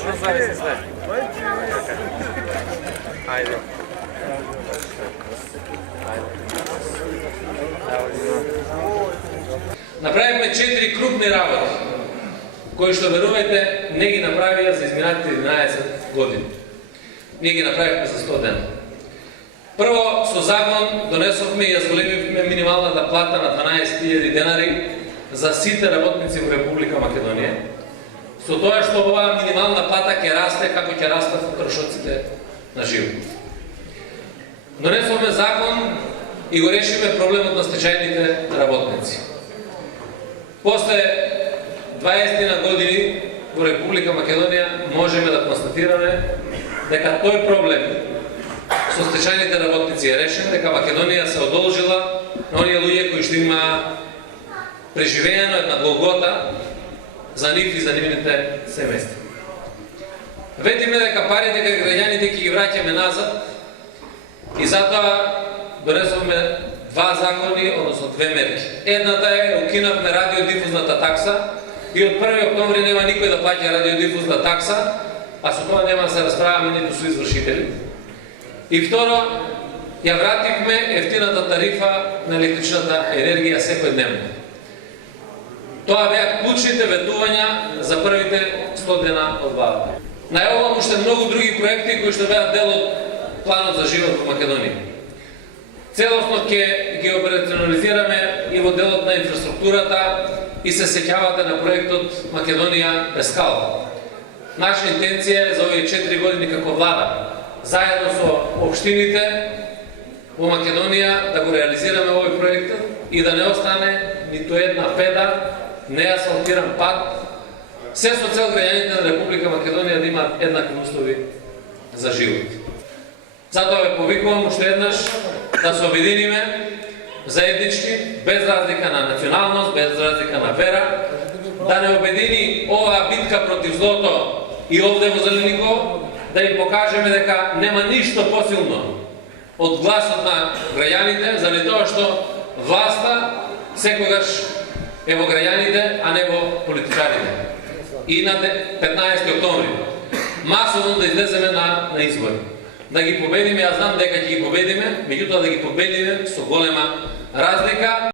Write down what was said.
Зависи sve. Ajde. Направихме 4 крупни работи, кои што верувајте не ги направија за изминатите 11 години. Ние ги направихме за 100 дена. Прво, со закон донесовме и ја зголемивме минималната плата на 12.000 денари за сите работници во Република Македонија. Со тоа што оваа минимална плата ќе расте како ќе растат трошоците на живот. Донесовме закон и го решиме проблемот на стечајните работници. После 20 години во Република Македонија можеме да констатираме дека тој проблем со стечајните работници е решен, дека Македонија се одолжила на оние луѓе кои што има преживеено една голгота за нив и за нивните семејства. Ветиме дека парите кај граѓаните ќе ги враќаме назад и затоа донесовме два закони, односно две мерки. Едната е, укинавме радиодифузната такса и од 1. октомври нема никој да плаќа радиодифузна такса, а со тоа нема да се расправаме ниту со извршители. И второ, ја вративме ефтината тарифа на електричната енергија секојдневно. Тоа беа клучните ветувања за првите 100 дена од владата. Најавувам уште многу други проекти кои што беа дел од планот за живот во Македонија. Целосно ќе ги операционализираме и во делот на инфраструктурата и се сеќавате на проектот Македонија без кал. Наша интенција е за овие 4 години како влада, заедно со општините во Македонија, да го реализираме овој проект и да не остане ниту една педа неасфалтиран пат, се со цел граѓаните на Република Македонија да имаат еднакви услови за живот. Затоа ве повикувам уште еднаш да се обединиме заеднички, без разлика на националност, без разлика на вера, да не обедини оваа битка против злото и овде во Зелениково, да им покажеме дека нема ништо посилно од гласот на граѓаните, заради тоа што власта секогаш е во граѓаните, а не во политичарите. И на 15 октомври масовно да излеземе на избори. Да ги победиме, јас знам дека ќе ги победиме, меѓутоа да ги победиме со голема разлика.